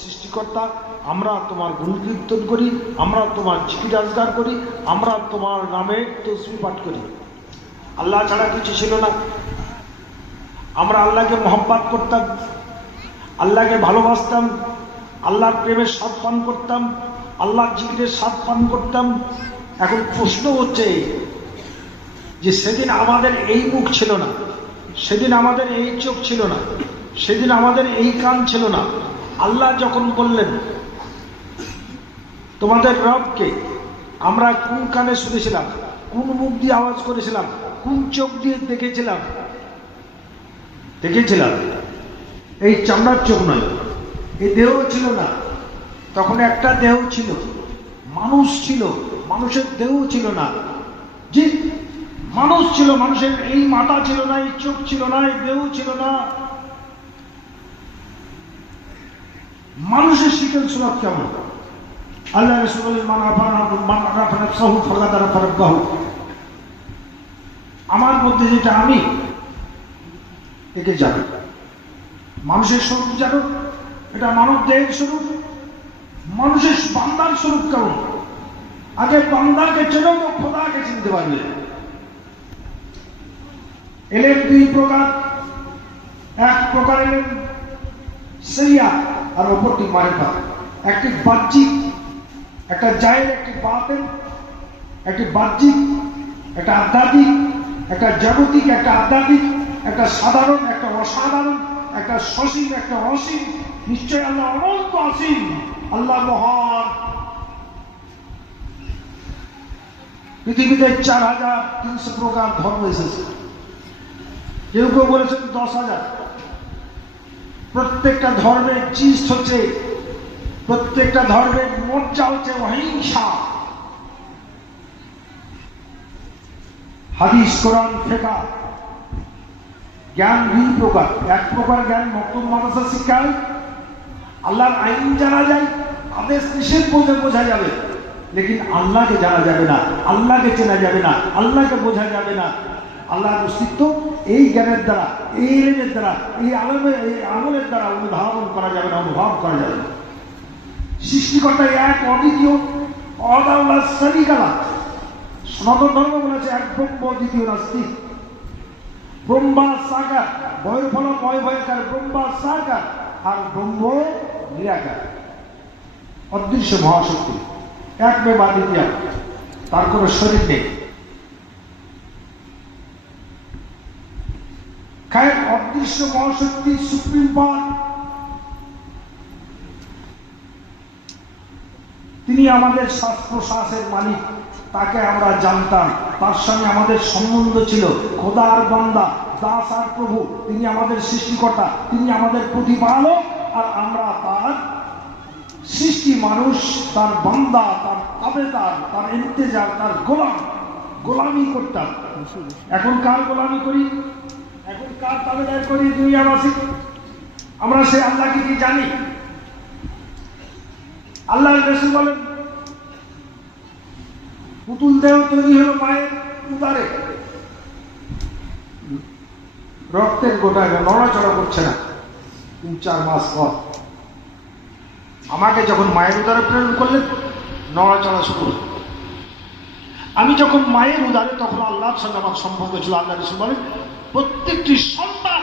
সৃষ্টিকর্তা, আমরা তোমার গুণকীর্তন করি, আমরা তোমার জিকির আজগার করি, আমরা তোমার নামে তসবিহ পাঠ করি। আল্লাহ ছাড়া কিছু ছিল না। আমরা আল্লাহকে মহব্বত করতাম, আল্লাহকে ভালোবাসতাম, আল্লাহর প্রেমের স্বাদ পান করতাম, আল্লাহর জিকিরের স্বাদ পান করতাম। এখন প্রশ্ন হচ্ছে যে সেদিন আমাদের এই মুখ ছিল না, সেদিন আমাদের এই চোখ ছিল না, সেদিন আমাদের এই কান ছিল না। আল্লাহ যখন বললেন তোমাদের রবকে, আমরা কোন কানে শুনেছিলাম, কোন মুখ দিয়ে আওয়াজ করেছিলাম, কোন চোখ দিয়ে দেখেছিলাম? এই চামড়ার চোখ নয়, এই দেহ ছিল না। তখন একটা দেহ ছিল, মানুষ ছিল, মানুষের দেহ ছিল না। যে মানুষ ছিল, মানুষের এই মাথা ছিল না, এই চোখ ছিল না, এই দেহ ছিল না। মানুষের শিকেল সুরত কেমন? আল্লাহ রাসূল বলেন আমার মধ্যে যেটা আমি, একে জানো। মানুষের স্বরূপ জানো, এটা মানব দেহের স্বরূপ। মানুষের বান্দার স্বরূপ কেমন? আগে বান্দাকে চেনো তো খোদাকে চিনতে পারবে। এলেন দুই প্রকার, এক প্রকার এলেন শরিয়া আর অপরটি মারিফাত। একটি বাহ্যিক, একটা জায়ের, একটি বাতিন, একটি বাহ্যিক, একটা আধ্যাত্মিক, একটা জাগতিক, একটা আধ্যাত্মিক, একটা সাধারণ, একটা অসাধারণ, একটা সসীম, একটা অসীম। নিশ্চয় আল্লাহ অনন্ত অসীম, আল্লাহ মহান। পৃথিবীতে ৪,৩০০ প্রকার ধর্ম এসেছে, কেউ কেউ বলেছেন ১০,০০০। প্রত্যেকটা ধর্মের চিজ হচ্ছে, প্রত্যেকটা ধর্মের মজ্জা হচ্ছে অহিংসা। হাদিস, কোরআন, ফিকহ, জ্ঞান দুই প্রকার। এক প্রকার জ্ঞান মক্তব মাদ্রাসা শিক্ষায়, আল্লাহর আইন জানা যায়, আদেশ নিষেধ বোঝা যাবে, লেকিন আল্লাহকে জানা যাবে না, আল্লাহকে চেনা যাবে না, আল্লাহকে বোঝা যাবে না। আল্লাহর অস্তিত্ব এই জ্ঞানের দ্বারা, এই ইলমের দ্বারা, এই আমলের দ্বারা অনুধাবন করা যাবে না, অনুভব করা যাবে না। সৃষ্টিকর্তা এক, অদ্বিতীয়, অদাউলা শরীকালা। সনাতন ধর্ম বলেছে এক ব্রহ্ম, দ্বিতীয় নাস্তিক। ব্রহ্মা সাকার, ভয়ের ফল ভয় ভয়কার, ব্রহ্মা সাকার, আর ব্রহ্ম নিরাকার, অদৃশ্য মহাশক্তি, এক বা দ্বিতীয়, তার কোনো শরীর নেই। অদৃশ্য মহাশক্তি সুপ্রিম পাওয়ার, তিনি আমাদের শ্বাস প্রশ্বাসের মালিক, তাকে আমরা জানতাম, তার সঙ্গে আমাদের সম্বন্ধ ছিল। খোদা আর বান্দা, দাস আর প্রভু। তিনি আমাদের সৃষ্টিকর্তা, তিনি আমাদের প্রতিপালক, আর আমরা তার সৃষ্টি মানুষ, তার বান্দা, তার তাবেদার, তার ইন্তেজার, তার গোলামি করতাম। এখন কার গোলামি করি? এখন কার তাবেদার করি? দুনিয়াবাসী। আমরা সে আল্লাহকে কি জানি? আল্লাহ রাসূল বলেন পুতুল দেহ তৈরি হলো মায়ের উদরে, রক্তের গোটায় নড়াচড়া করছে না। ৩-৪ মাস পর আমাকে যখন মায়ের উদরে প্রেরণ করলেন, নড়াচড়া শুরু। আমি যখন মায়ের উদরে, তখন আল্লাহর সঙ্গে আমার সম্পর্ক ছিল। আল্লাহ রাসূল বলেন প্রত্যেকটি সন্তান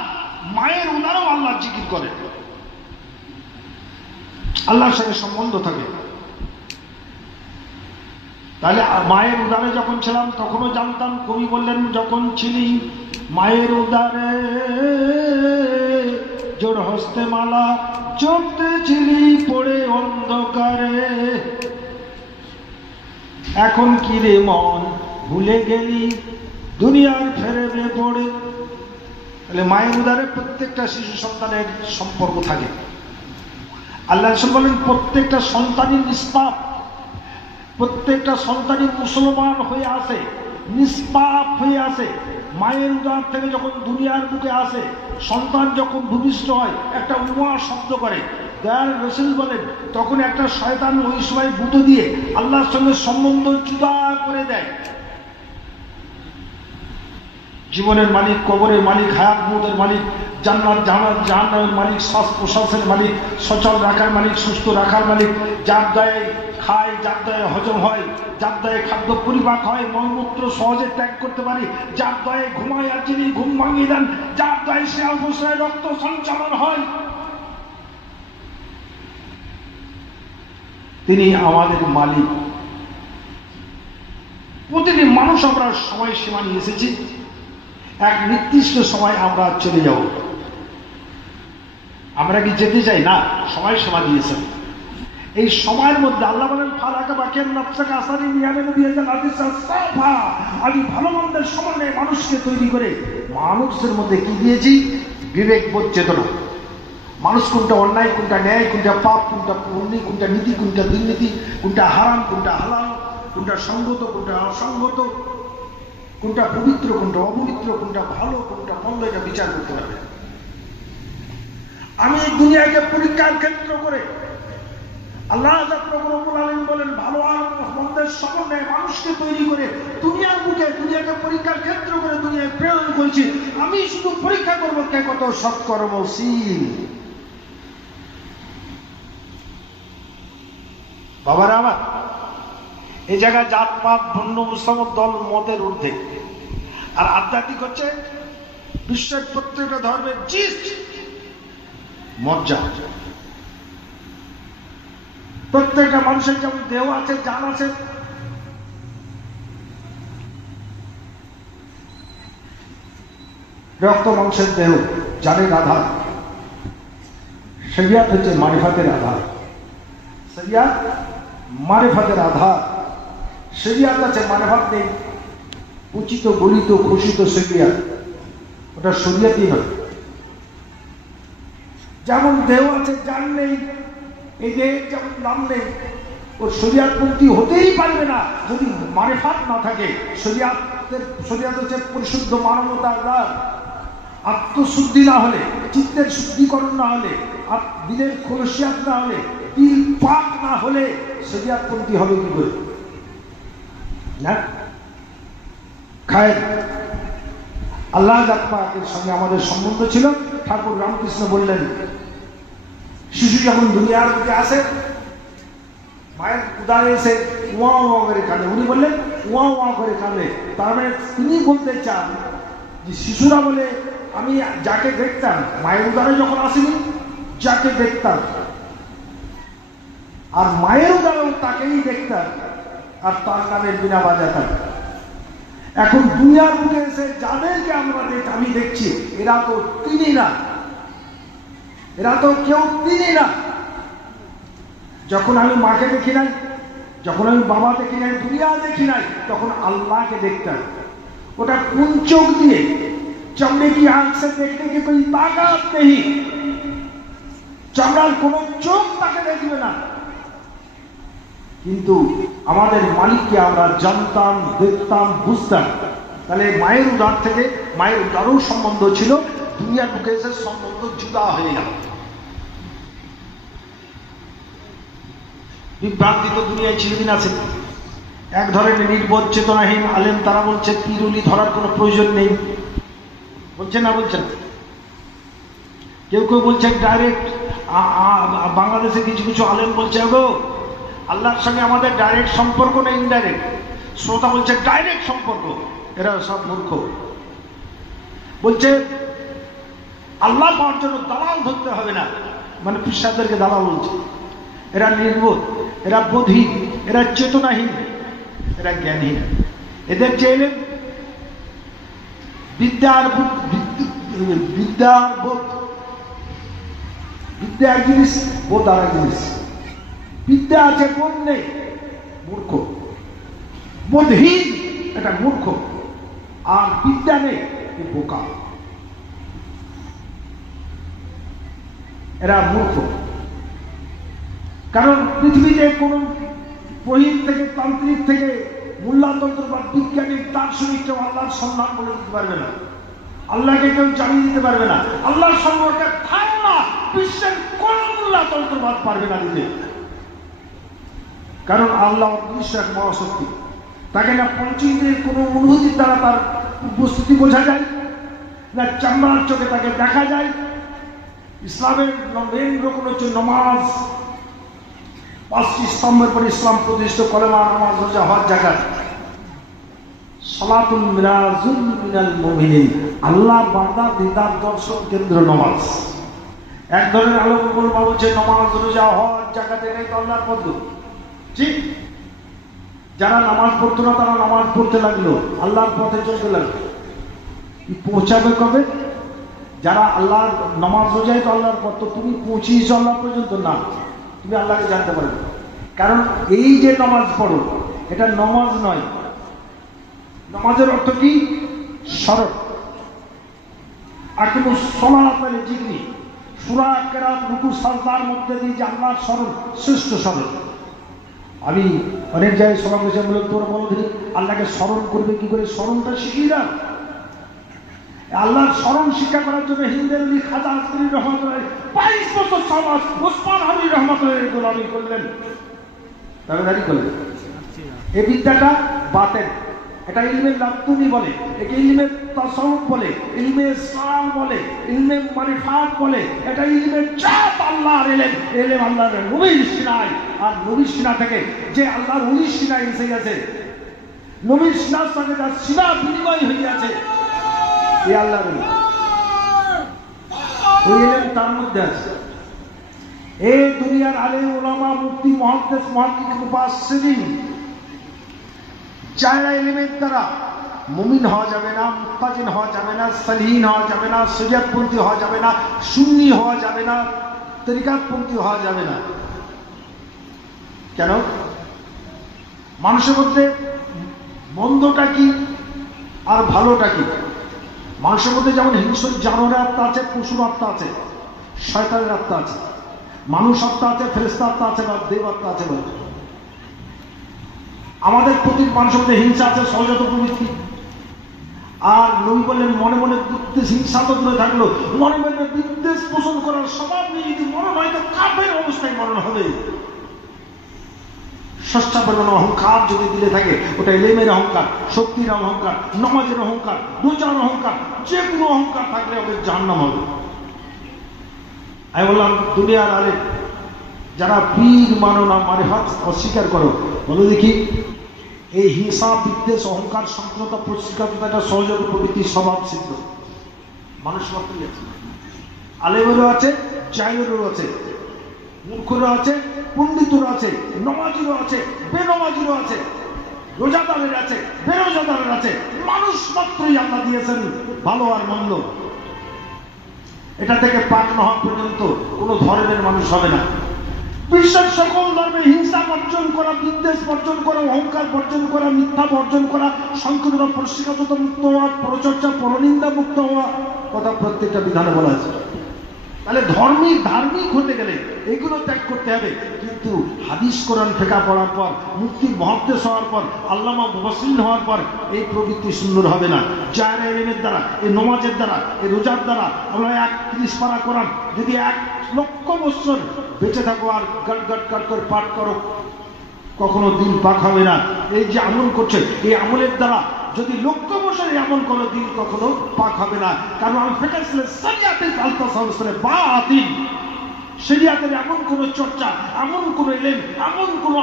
মায়ের উদরেও আল্লাহর জিকির করে, আল্লাহর সঙ্গে সম্বন্ধ থাকে। তাহলে মায়ের উদরে যখন ছিলাম তখনও জানতাম। কবি বললেন যখন ছিলি মায়ের উদরে, জোর হস্তে মালা চড়তে ছিলি পড়ে অন্ধকারে, এখন কি রে মন ভুলে গেলি দুনিয়ার ফেরেবে পড়ে। তাহলে মায়ের উদরে প্রত্যেকটা শিশু সন্তানের সম্পর্ক থাকে। আল্লাহ রাসূল বলেন প্রত্যেকটা সন্তানই নিষ্পাপ, প্রত্যেকটা সন্তানই মুসলমান হয়ে আসে, নিষ্পাপ হয়ে আসে। মায়ের উদর থেকে যখন দুনিয়ার বুকে আসে, সন্তান যখন ভূমিষ্ঠ হয়, একটা উমা শব্দ করে। দয়াল রাসূল বলেন তখন একটা শয়তান ওই সময় গুঁতো দিয়ে আল্লাহর সঙ্গে সম্বন্ধ জুদা করে দেয়। জীবনের মালিক, কবরের মালিক, হায়াত মউতের মালিক, জান্নাত জাহান্নামের মালিক, শ্বাস প্রশ্বাসের মালিক, সচল রাখার মালিক, সুস্থ রাখার মালিক, যার দয়ে খায়, যার দয়ে হজম হয়, যার দয়ে খাদ্য পরিপাক হয়, মলমূত্র সহজে ত্যাগ করতে পারি, যার দয়ে ঘুমায় আর যিনি ঘুম ভাঙিয়ে দেন, যার দয়ে সে অবস্থায় রক্ত সঞ্চালন হয়, তিনি আমাদের মালিক। প্রতিটি মানুষ আমরা সময় সীমা নিয়ে এসেছি, এক নির্দিষ্ট সময় আমরা চলে যাব। আমরা কি যেতে চাই না? সময় সীমা দিয়েছেন। এই সময়ের মধ্যে আল্লাহ বলেন ফালাকা বাকিয়ান নাফসাকা আসারি মিয়ানে দিয়েছেন হাদিসা সাফা। আমি ভালো মন্দের সমন্বয়ে মানুষকে তৈরি করে মানুষের মধ্যে কি দিয়েছি? বিবেকবোধ, চেতনা। মানুষ কোনটা অন্যায়, কোনটা ন্যায়, কোনটা পাপ, কোনটা পুণ্য, কোনটা নীতি, কোনটা দুর্নীতি, কোনটা হারাম, কোনটা হালাল, কোনটা সঙ্গত, কোনটা অসঙ্গত, কোনটা পবিত্র, কোনটা অপবিত্র, কোনটা ভালো, কোনটা মন্দ, এটা বিচার করতে পারবে। আমি এই দুনিয়াকে পরীক্ষার ক্ষেত্র করে আল্লাহ রব্বুল আলামিন বলেন ভালো আর মন্দের সমন্বয়ে মানুষকে তৈরি করে দুনিয়ার বুকে দুনিয়াকে পরীক্ষার ক্ষেত্র করে দুনিয়ায় প্রেরণ করেছি। আমি শুধু পরীক্ষা করবো কে কত সৎকর্মশীল। বাবারা আমার, এই জায়গায় জাতপাত, বন্য মুসলমান দল মতের ঊর্ধ্বে, আর আধ্যাত্মিক হচ্ছে বিশ্বের প্রত্যেকটা ধর্মের জিস্ট মর্যাদা। প্রত্যেকটা মানুষের যেমন দেহ আছে, জান আছে, রক্ত মাংসের দেহ, জানের আধার। শরিয়াত হচ্ছে মারিফাতের আধার। শরিয়াত মারিফাতের আধার। শরিয়াত আছে, মারিফাত নেই। উচিত গলিত ঘোষিত শরিয়াত, ওটা শরিয়াতই নয়। যেমন দেহ আছে, জান নেই, এই দেহের যেমন নাম নেই, ও শরিয়াতপন্থী হতেই পারবে না যদি মারিফাত না থাকে। শরিয়াত হচ্ছে পরিশুদ্ধ মানবতার দ্বার। আত্মশুদ্ধি না হলে, চিত্তের শুদ্ধিকরণ না হলে, দিলের খোলসিয়াত না হলে, দিল পাক না হলে শরিয়াতপন্থী হবে কি করে? না খায়ের আল্লাহ জাতপাকের সঙ্গে আমাদের সম্বন্ধ ছিল। ঠাকুর রামকৃষ্ণ বললেন, শিশু যখন দুনিয়ার দিকে আসে, মায়ের উদারে এসে ওয়া ওয়া করে কাঁদে। উনি বললেন ওয়া ওয়া করে কাঁদে। তার মানে তিনি বলতে চান যে শিশুরা বলে আমি যাকে দেখতাম, মায়ের উদারে যখন আসেনি, যাকে দেখতাম আর মায়ের উদারেও তাকেই দেখতাম আর তার নামের বিনা বাজাতাম। এখন দুনিয়ার বুকে এসে যাদেরকে আমি দেখছি, এরা তো তিনি না, এরা তো কেউ তিনি না। যখন আমি মাকে দেখি নাই, যখন আমি বাবা দেখি নাই, দুনিয়া দেখি নাই, তখন আল্লাহকে দেখতাম। ওটা কোন চোখ দিয়ে? चमड़े की आंख से देखने की कोई ताकत नहीं। चमड़ार কোনো চোখ তাকে দেখবে না, কিন্তু আমাদের মালিককে আমরা জানতাম, দেখতাম, বুঝতাম। তাহলে মায়ের উদার থেকে, মায়ের উদারও সম্বন্ধ ছিল, দুনিয়ার বুকে এসে সম্বন্ধ জুদা হয়ে গেল। বিভ্রান্তি তো দুনিয়ায় চিরদিন আছে। এক ধরনের নির্বোধ চেতনাহীন আলেম, তারা বলছে পিরুলি ধরার কোনো প্রয়োজন নেই। বলছেন না? বলছেন। কেউ কেউ বলছেন ডাইরেক্ট। বাংলাদেশে কিছু কিছু আলেম বলছে গো আল্লাহর সঙ্গে আমাদের ডাইরেক্ট সম্পর্ক না ইনডাইরেক্ট। শ্রোতা বলছে ডাইরেক্ট সম্পর্ক। এরা সব মূর্খ। বলছে আল্লাহ পাওয়ার জন্য দালাল ধরতে হবে না, মানে পিসাদেরকে দালাল বলছে। এরা নির্বোধ, এরা বোধহীন, এরা চেতনাহীন, এরা জ্ঞানহীন। এদের যে এলেন বিদ্যার বোধ, বিদ্যা এক জিনিস, বোধ আর এক জিনিস। বিদ্যা আছে, বোধ নেই, মূর্খ। বোধহীন এটা মূর্খ, আর বিদ্যা নেই বোকা। এরা মূর্খ। কারণ পৃথিবীতে কোন পুরোহিত থেকে, তান্ত্রিক থেকে, মোল্লাতন্ত্র বা বিজ্ঞানিক দার্শনিক কেউ আল্লাহর সন্ধান বলে দিতে পারবে না। আল্লাহকে কেউ জানিয়ে দিতে পারবে না। আল্লাহর সম্পর্কে ধারণা বিশ্বের কোন মোল্লাতন্ত্রবাদ পারবে না দিতে। কারণ আল্লাহ অদৃশ্য এক মহাশক্তি। তাকে না পঞ্চেন্দ্রিয়ের কোন অনুভূতির দ্বারা তার উপস্থিতি বোঝা যায়, না চামড়ার চোখে তাকে দেখা যায়। ইসলামের মেন রকম হচ্ছে নমাজ। 5টি স্তম্ভের পর ইসলাম প্রতিষ্ঠিত, কলেমা, নামাজ, রোজা, হজ, যাকাত। সালাতুল মিরাজুল মিনাল মুমিনিন, আল্লাহ বান্দা দিদার দর্শন কেন্দ্র নামাজ। এক ধরনের আলোক বলছে নামাজ, রোজা, হজ, যাকাত এটাই তো আল্লাহর পদ্ধতি, ঠিক? যারা নামাজ পড়তো না তারা নামাজ পড়তে লাগলো, আল্লাহর পথে চলতে লাগলো। পৌঁছাবে কবে? যারা আল্লাহ নামাজ রোজাই তো আল্লাহর পথ, তো তুমি পৌঁছিয়েছো আল্লাহ পর্যন্ত না, তুমি আল্লাহকে জানতে পারবে। কারণ এই যে নামাজ পড়ো এটা নামাজ নয়। নামাজের অর্থ কি? স্মরণ। আকিমুস সালাত জিকিরি, সূরা কেরাত, রুকু, সাজদার মধ্যে দিয়ে যে আল্লাহর স্মরণ, শ্রেষ্ঠ স্মরণ। আমি অনেক জায়গায় সভা বসে বলে, তোর বলো ধরি আল্লাহকে স্মরণ করবে কি করে, স্মরণটা শিখিয়ে দাও। আল্লাহর স্মরণ শিক্ষা করার জন্য হিন্দের আলী খাজা আসগরী রহমাতুল্লাহ 22 বছর সমাজ ওসমান আলী রহমাতুল্লাহ গোলামি করলেন, দাবিদারি করলেন। এই বিদ্যাটা বাতেন, এটা ইলমে লাদুনি বলে, এটা ইলমে তাসাউফ বলে, ইলমে ইসলাম বলে, ইলমে মারিফাত বলে। এটা ইলমে জাত, আল্লাহর ইলম, ইলম আল্লাহর নবীর সিনায়। আর নবীর সিনা থেকে যে আল্লাহর ওলির সিনায় এসে গেছে, নবীর সিনার সঙ্গে যার সিনা বিনিময় হয়ে গেছে, এই আল্লাহর ইলম, ওই ইলম তার মধ্যে আছে। এই দুনিয়ার আলেম, উলামা, মুফতি, মুহাদ্দিস, মুহাক্কিক, মুফাসসিরিন, যারা ইলমের দ্বারা মুমিন হওয়া যাবে না, মুত্তাকিন হওয়া যাবে না, সালিহিন হওয়া যাবে না, শরিয়তপন্থী হওয়া যাবে না, সুন্নি হওয়া যাবে না, তরিকাতপন্থী হওয়া যাবে না। কেন? মানুষের মধ্যে মন্দটা কি আর ভালোটা কি? মানুষের মধ্যে যেমন হিংস্র জানোয়ারের আত্মা আছে, পশুর আত্মা আছে, শয়তানের আত্মা আছে, মানুষ আত্মা আছে, ফেরেশতা আত্মা আছে, বা দেব আত্মা আছে। বলে আমাদের প্রতি মানুষের মধ্যে হিংসা আছে, সহজাত প্রবৃত্তি। আর নবী বললেন মনে মনে বিদ্বেষ, হিংসা তো দূরে থাকলো, মনে মনে বিদ্বেষ পোষণ করার স্বভাব নেই যদি মরণ হয় তো কাফের অবস্থায় মরণ হবে। ষষ্ঠা পরিমাণ অহংকার যদি দিলে থাকে, ওটা ইলমের অহংকার, শক্তির অহংকার, নামাজের অহংকার, রোজার অহংকার, যে কোনো অহংকার থাকলে ওদের জাহান্নাম হবে। আমি বললাম দুনিয়ার আলেম যারা পীর মানো না, মারিফাত অস্বীকার করো, বলো দেখি এই হিংসা, বিদ্বেষ, অহংকার, সংকীর্ণতা, পরিষ্কারতা, এটা সহজাত প্রবৃত্তির স্বভাব সিদ্ধ মানুষ মাত্রই আছে। আলেমেরও আছে, জাহিলেরও আছে, মূর্খরও আছে, পণ্ডিতেরও আছে, নমাজিরও আছে, বেনমাজিরও আছে, রোজাদারের আছে, বেরোজাদারের আছে। মানুষ মাত্রই আল্লাহ দিয়েছেন ভালো আর মন্দ। এটা থেকে পাক না হওয়া পর্যন্ত কোনো ধর্মের মানুষ হবে না। বিশ্বের সকল ধর্মে হিংসা বর্জন করা, বিদ্বেষ বর্জন করা, অহংকার বর্জন করা, মিথ্যা বর্জন করা, সংকীর্ণতা, পরিষ্কারতা মুক্ত হওয়া, পরচর্চা, পরনিন্দা মুক্ত হওয়া, কথা প্রত্যেকটা বিধানে বলা আছে। তাহলে ধার্মিক হতে গেলে এগুলো ত্যাগ করতে হবে। কিন্তু হাদিস কোরআন ফেকা পড়ার পর, মুফতির মুহাদ্দিস হওয়ার পর, আল্লামা মুফাসসিরিন হওয়ার পর এই প্রবৃত্তি সুন্দর হবে না। জাহের ইলমের দ্বারা, এই নামাজের দ্বারা, এই রোজার দ্বারা আমরা 31 পারা কোরআন যদি 1 লক্ষ বছর বেঁচে থাকো আর গট গট গট করে পাঠ করো, কখনো দিন পাক হবে না। এই যে আমল করছে, এই আমলের দ্বারা যদি লক্ষ বছর এই আমল করো, দিন কখনো পাক হবে না। কারণ আমি ফেকাইছিলাম শরিয়াতের আলতাসাউসরে বাতিল, শরিয়াতের এমন কোনো চর্চা, এমন কোনো ইলম, এমন কোনো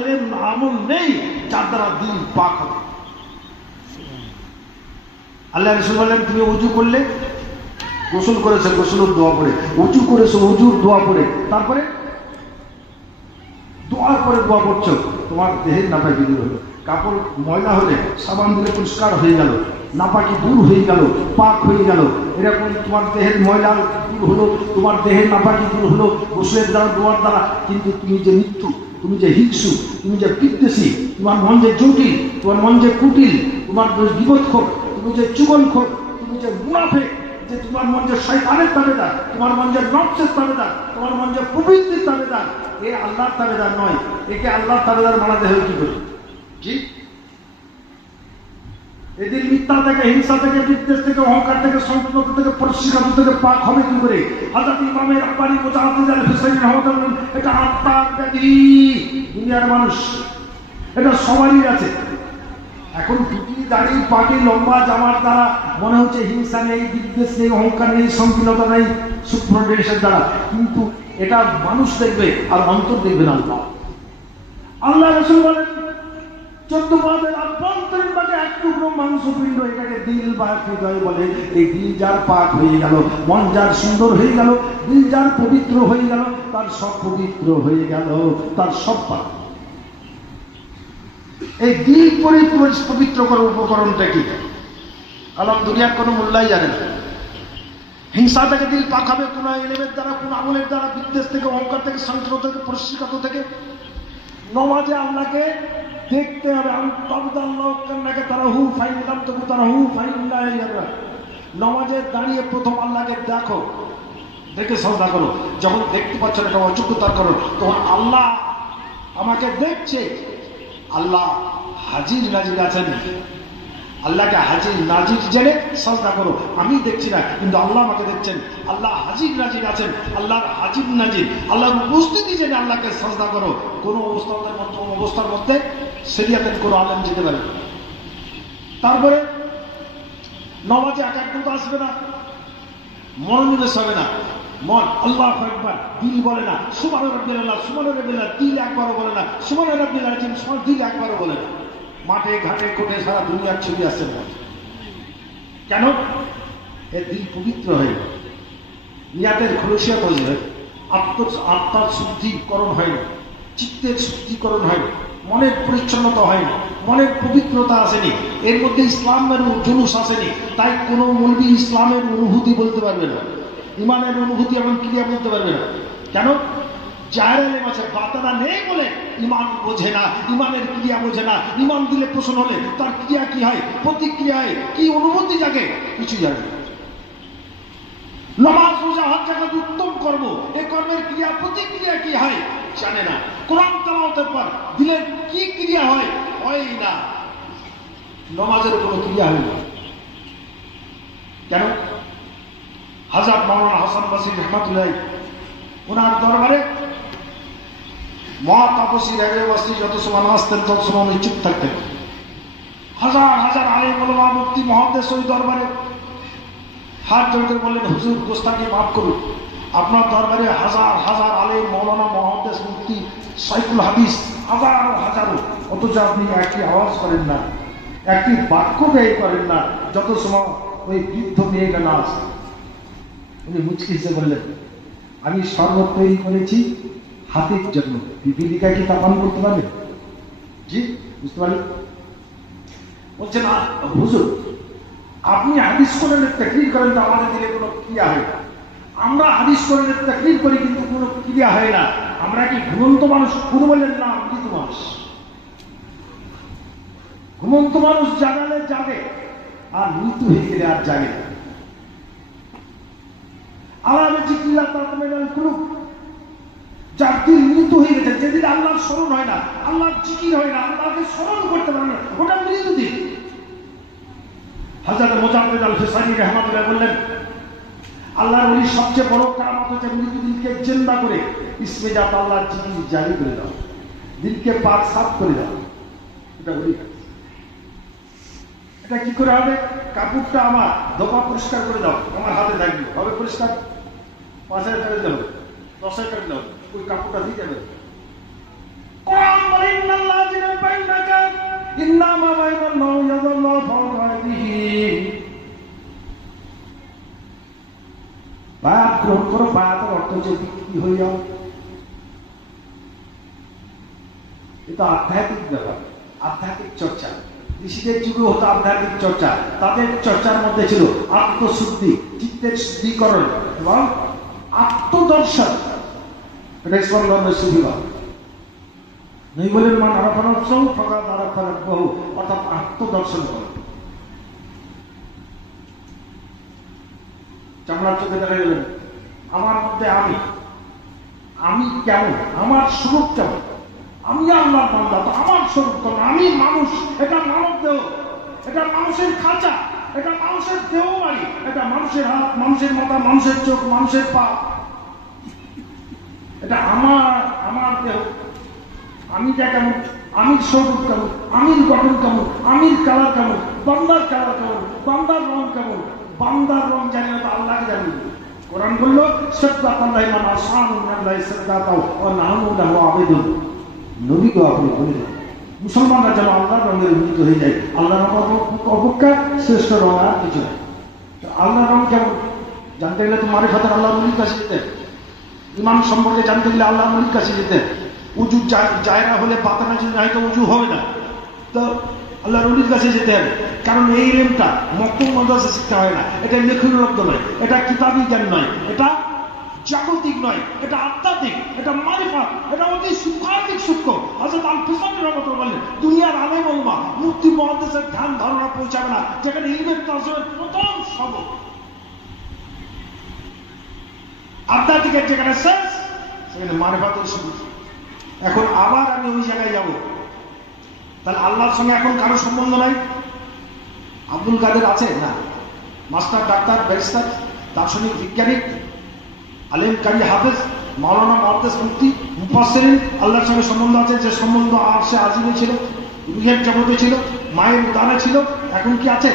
ইলম আমল নেই যার দ্বারা দিন পাক হবে। আল্লাহ রাসূল বললেন তুমি ওযু করলে, গোসল করেছে গোসলের দোয়া পড়ে, উজু করেছো উজুর দোয়া পড়ে, তারপরে দোয়ার পরে দোয়া পড়ছো, তোমার দেহের নাপাকি দূর হলো। কাপড় ময়লা হলে সাবান দিলে পরিষ্কার হয়ে গেল, নাপাকি দূর হয়ে গেল, পাক হয়ে গেল। এরকম তোমার দেহের ময়লা দূর হলো, তোমার দেহের নাপাকি দূর হলো গোসলের দ্বারা, দোয়ার দ্বারা। কিন্তু তুমি যে মৃত্যু, তুমি যে হিংসু, তুমি যে বিদ্বেষী, তোমার মন যে জটিল, তোমার মন যে কুটিল, তোমার গীবতখোর, তুমি যে চুগলখোর, তুমি যে মুনাফিক, যে তোমার মন যে শয়তানের তাবেদার, তোমার মন যে নফসের তাবেদার, তোমার মন যে প্রবৃত্তির তাবেদার, এ আল্লাহর তাবেদার নয়। একে আল্লাহর তাবেদার বানাতে হবে কি করে? জি, এদের মিথ্যা থেকে, হিংসা থেকে, বিদ্বেষ থেকে, অহংকার থেকে, সংকীর্ণতা থেকে, পরিষ্কার থেকে পাক হবে কি করে? হযরত ইমামে রাব্বানী মুজাদ্দিদ আল-হুসাইনি রাহমাতুল্লাহ, এটা আত্মার ব্যাধি। দুনিয়ার মানুষ এটা সবারই আছে। এখন টুটি দাড়ি পাটি লম্বা জামার দ্বারা মনে হচ্ছে হিংসা নেই, বিদ্বেষ নেই, অহংকার নেই, সংকীর্ণতা নেই, সূক্ষ্ম ড্রেসের দ্বারা, কিন্তু এটা মানুষ দেখবে আর অন্তর দেখবে না আল্লাহ। আল্লাহ রাসূল বলেন 14 পাদের আভ্যন্তরীণ ভাগে এক টুকরো মাংসপিণ্ড, এটাকে দিল বা হৃদয় বলে। এই দিল যার পাক হয়ে গেল, মন যার সুন্দর হয়ে গেল, দিল যার পবিত্র হয়ে গেল, তার সব পবিত্র হয়ে গেল, তার সব পাক। এই দিল পবিত্র করার উপকরণটা কি? আলম দুনিয়ার কোনো মূল্যাই জানে না। হিংসা থেকে দিল পাক হবে কোন এলেমের দ্বারা, কোন আমলের দ্বারা, বিদ্বেষ থেকে, অহংকার থেকে, সংকীর্ণতা থেকে, পরিষ্কার থেকে। নমাজে আল্লাহকে দেখতে হবে। নমাজে দাঁড়িয়ে প্রথম আল্লাহকে দেখো, দেখে শ্রদ্ধা করো। যখন দেখতে পাচ্ছ এটা অযোগ্যতার করো, তখন আল্লাহ আমাকে দেখছে। আল্লাহ হাজির নাজির আছেন, আল্লাহকে হাজির নাজির জেনে শ্রদ্ধা করো। আমি দেখছি না, কিন্তু আল্লাহ আমাকে দেখছেন। আল্লাহ হাজির নাজির আছেন, আল্লাহর হাজির নাজির, আল্লাহর উপস্থিতি জেনে আল্লাহকে শ্রদ্ধা করো। কোনো অবস্থার মধ্যে শরিয়াতের কোনো আলেম যেতে পারে। তারপরে নমাজে একাগ্রতা আসবে না, মনোনিবেশ হবে না। মন আল্লাহু আকবার, দিল বলে না সুবহান রাব্বিল্লাহ, সুবহান রাব্বিল্লাহ, দিল একবারও বলে না সুবহান রাব্বিল আযীম, সুবহান, দিল একবারও বলে না। মাঠে ঘাটে কোটে সারা দুনিয়ার ছবি আসছে না। কেন? এর দিল পবিত্র হয়ে গেল, নিয়াতের খলুসিয়াত হয়ে যায়, আত্মার শুদ্ধিকরণ হয় না, চিত্তের শুদ্ধিকরণ হয় না, মনের পরিচ্ছন্নতা হয় না, মনের পবিত্রতা আসেনি, এর মধ্যে ইসলামের জুলুস আসেনি। তাই কোনো মৌলবি ইসলামের অনুভূতি বলতে পারবে না, ইমানের অনুভূতি এবং ক্রিয়া বলতে পারবে না। কেন? জাহের আলেম আছে, বাতানা নেই বলে ইমান বোঝে না, ইমানের ক্রিয়া বোঝে না। ইমান দিলে পোষণ হলে তার ক্রিয়া কি হয়, প্রতিক্রিয়া হয়, কি অনুভূতি জাগে, কিছু জানে না। নামাজ রোজা হজ জাকাত উত্তম কর্ম, এই কর্মের ক্রিয়া প্রতিক্রিয়া কি হয় জানে না। কোরআন তেলাওয়াতের পর দিলের কি ক্রিয়া হয়, হয় না। নামাজের কোনো ক্রিয়া হয় না। কেন? হযরত মাওলানা হাসান বসরি রহমাতুল্লাহ ওনার দরবারে মহাতাপসী রেগে বসরি যত সময় আসতেন তত সময় উনি চুপ থাকতেন। হাজার হাজার আলেম ওলামা মুফতি মুহাদ্দিস ওই দরবারে হাত জোড় করে বললেন, হুজুর গোস্তাকে মাফ করুন, আপনার দরবারে হাজার হাজার আলেম মাওলানা মুহাদ্দিস মুফতি শাইখুল হাদিস হাজারো হাজারো, অথচ আপনি একটি আওয়াজ করেন না, একটি বাক্য ব্যয় করেন না যত সময় ওই বৃদ্ধ মেয়েটা না আসে। উনি মুচকি হিসেবে বললেন, আমি শরবত তৈরি করেছি হাতির জন্য, পিপিলিকা কি তা পান করতে পারবে? জি, বুঝতে পারলেন? বলছে না হুজুর, আপনি হাদিস কোরআনের তাকরীর করেন তো আমাদের দিলে কোনো ক্রিয়া হয় না। আমরা হাদিস কোরআনের তাকরীর করি কিন্তু কোনো ক্রিয়া হয় না। আমরা কি ঘুমন্ত মানুষ? কোনো বললেন না, মৃত মানুষ। ঘুমন্ত মানুষ জাগালে জাগে, আর মৃত্যু হয়ে গেলে আর জাগে না। যার দিল মৃত হয়ে গেছে, যেদিন আল্লাহর স্মরণ হয় না, আল্লাহর জিকির হয় না, আল্লাহকে স্মরণ করতে পারে না, ওটা মৃত দিল। হযরত মুজাদ্দিদ আল ফিসানি রাহমাতুল্লাহ বললেন, আল্লাহর ওলি সবচেয়ে বড় কারামত হচ্ছে মৃত দিলকে জিন্দা করে ইসমে জাত আল্লাহর জিকির জারি করে দাও, দিলকে পাক সাফ করে দাও। এটা ওলি কাজ। এটা কি করে হবে? কাপড়টা আমার ধোপা পরিষ্কার করে দাও, আমার হাতে থাকবে, হবে পরিষ্কার? 5,000 টাকা দাও, 10,000 টাকা দাও, ওই কাপড়টা দিয়ে যাবে। কোরআন বলে ইন্নাল্লাহ জিনা বাইনাকা ইন্নামা বাইনাল্লাহু ইয়াদাল্লাহু ফাওয়াদিহি। বায়াত গ্রহণ করো, বায়াতের অর্থ হচ্ছে বিক্রি হয়ে যাও। এটা আধ্যাত্মিক ব্যাপার, আধ্যাত্মিক চর্চা। ঋষিদের যুগে হতো আধ্যাত্মিক চর্চা, তাদের চর্চার মধ্যে ছিল আত্মশুদ্ধি, চিত্তের শুদ্ধিকরণ এবং আত্মদর্শন। এটা ইসলামের সুবিধা নই বলেন, মান আরাফানাফসাহু ফাকাদ আরাফা রাব্বাহু, অর্থাৎ আত্মদর্শন করে। চামড়ার চোখে দেখা গেলেন আমার মধ্যে আমি কেমন, আমার স্বরূপ কেমন, আমি আল্লাহর বান্দা, তো আমার স্বরূপ কেমন, আমি মানুষ, এটা মানব দেহ, এটা মানুষের খাঁচা, এটা মানুষের দেহ বাড়ি, এটা মানুষের হাত, মানুষের মাথা, মানুষের চোখ, মানুষের পা, এটা আমার দেহ। আমি যা কেমন আমির স্বরূপ কেমন, আমির গঠন কেমন, আমির কালার কেমন, বান্দার কালার কেমন, বান্দার রং কেমন, বান্দার রং জানি না তো আল্লাহকে জানি। কোরআন বললো সাদদাকাল্লাহু মান আসানু মিনাল্লাহি সাদদাকাহু ওয়া নাহনু লাহু আবিদুন। নবীকে আপনি বলে দেন মুসলমানরা যেন আল্লাহর রঙের উন্নীত হয়ে যায়। আল্লাহর অপেক্ষা শ্রেষ্ঠ রং আর কিছু নেই। আল্লাহর রং কেমন জানতে গেলে তো মারিফাতের আল্লাহ নবীর কাছে যেতেন। ইমান সম্পর্কে জানতে গেলে আল্লাহ নবীর কাছে যেতেন। উজু জায়গা হলে বাতানা যদি হয়তো উজু হবে না, তো আল্লাহ নবীর কাছে যেতে হবে। কারণ এই রেমটা মক্তব মাদ্রাসা শিক্ষা হয় না, এটা লেখনী রব্দ নয়, এটা কিতাবী জ্ঞান নয়, এটা জাগতিক নয়, এটা আধ্যাত্মিক, এটা মারিফাত, এটা অতি সূক্ষ্মাধিক সূক্ষ্ম। হযরত আল ফিসানি রাহমাতুল্লাহ বলেন দুনিয়ার আলেম ওলামা মুফতি মুহাদ্দিসের ধ্যান ধারণা পৌঁছাবে না যেখানে ইলমের তাসawwুফের প্রথম সবক আধ্যাত্মিকের যেখানে শেষ সেখানে মারিফাতের শুরু। এখন আবার আমি ওই জায়গায় যাব, তাহলে আল্লাহর সঙ্গে এখন কারো সম্বন্ধ নাই? আব্দুল কাদের আছে না? মাস্টার, ডাক্তার, ব্যারিস্টার, দার্শনিক, বিজ্ঞানিক, আলেম, কারি, হাফেজ, মাওলানা, মুহাদ্দিস, মুফতি, মুফাসসিরিন, আল্লাহর সঙ্গে সম্বন্ধ আছে। যে সম্বন্ধ আরশে আজিমে ছিল, রুহের জগতে ছিল, মায়ের উদানে ছিল, এখন কি আছে?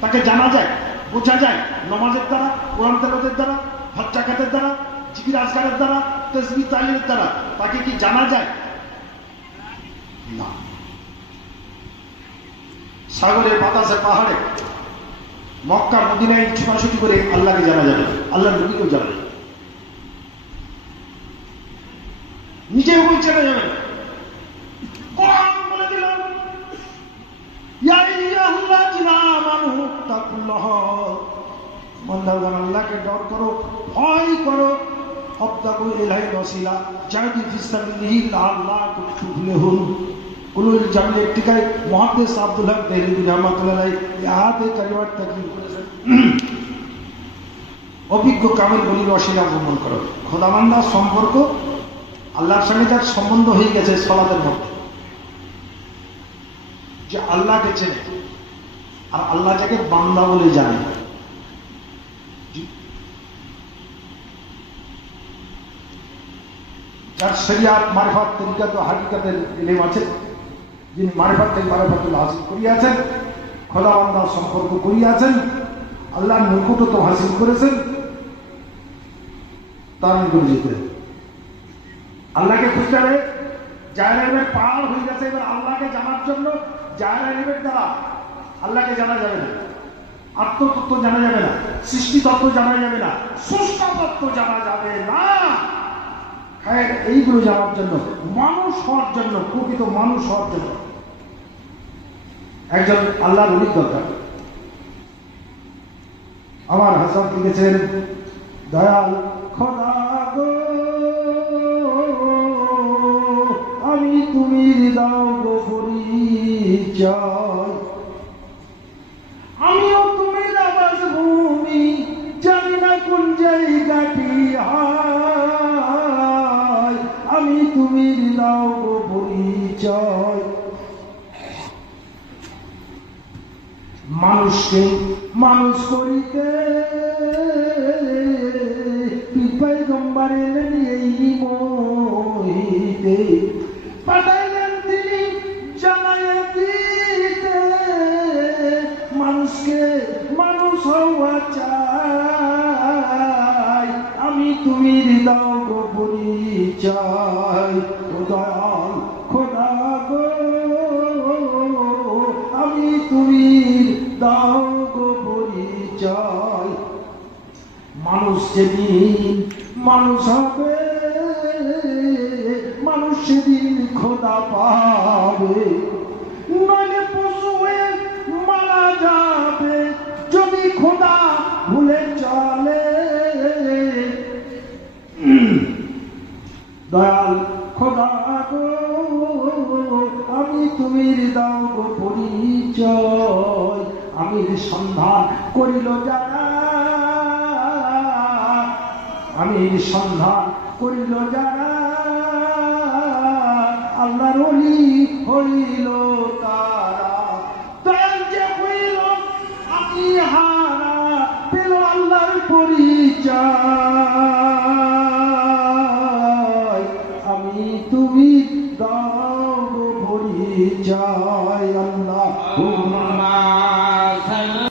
তাকে জানা যায়, বোঝা যায় নামাজের দ্বারা, কোরআন তেলাওয়াতের দ্বারা, হজ যাকাতের দ্বারা, জিকির আজকারের দ্বারা, তাসবিহ তাহলিলের দ্বারা তাকে কি জানা যায়? না। সাগরে, বাতাসে, পাহাড়ে, মক্কা, মদিনায় ছোটাছুটি করে আল্লাহকে জানা যাবে, আল্লাহর নবীকেও জানা যাবে, নিজেও বই চেনা যাবে না। কোরআন বলে দিল ইয়া আইয়ুহাল্লাযিনা আমানু তাকুল্লাহ, বান্দাগণ আল্লাহকে ডর করো, ভয় করো। ওয়াবতাগু ইলাইহি ওয়াসিলা জাহাদু ফিস সাবিলিহি লাআল্লাকুম তুফলিহুন। কুলুল জামিলের টিকায় মুহাদ্দিস আব্দুল হক দেহলভী রাহমাতুল্লাহ আলাইহি আয়াতে কারিমাত তাকরীর করেছেন, অভিজ্ঞ কামেল বলির ওয়াসিলা অবলম্বন করো। খোদাবান্দার সম্পর্ক আল্লাহর সঙ্গে যার সম্বন্ধ হয়ে গেছে সালাতের মধ্যে, যে আল্লাহকে চেনে আর আল্লাহ যাকে বান্দা বলে জানে, যার শরিয়াত, মারিফাত, তরিকাত ও হাকিকাতের ইলম আছে, যিনি মারিফাত থেকে মারিফাতুল হাসিল করিয়াছেন, খোদা বান্দার সম্পর্ক করিয়াছেন, আল্লাহর নৈকট্য হাসিল করেছেন, তার নিকট যেতে আল্লাহকে খুঁজতে হবে। জায়রাইবের পাহাড় হয়ে গেছে, এবার আল্লাহকে জানার জন্য জায়রাইবের দ্বারা আল্লাহকে জানা যাবে না, আত্মতত্ত্ব জানা যাবে না, সৃষ্টি তত্ত্ব জানা যাবে না, স্রষ্টা তত্ত্ব জানা যাবে না। এইগুলো জানার জন্য, মানুষ হওয়ার জন্য, প্রকৃত মানুষ হওয়ার জন্য একজন আল্লাহর ওলি দরকার। আমার হাসান লিখেছেন, দয়াল খোদা গো আমি তুমি দাও গো পরিচয়, আমিও তুমি আবাস ভূমি, জানি না কোন জায়গাটি হয়, আমি তুমি দাও গো পরিচয়। মানুষকে মানুষ করিতে পয়গম্বর এলেন এই মহিতে, পাঠাইলেন তিনি জানাইয়া দিতে, মানুষকে মানুষ হওয়া চাই, আমি তুমি দাও গো পরিচয়। ও দয়াল খোদা গো আমি তুমি দাও গো পরিচয়। মানুষ যেদিন মানুষ হবে, মানুষ সেদিন খোদা পাবে, নইলে পশু হয়ে মারা যাবে যদি খোদা ভুলে চলে। দয়াল খোদা গো আমি তুমি দাও গো পরিচয়। আমির সন্ধান করিল যারা, আমির সন্ধান করিল যারা, আল্লাহর ওলি হইল তারা। দয়াল যে হইল আমি হারা, পেল আল্লাহর পরিচয়, আমি তুমি দাও গো তোমার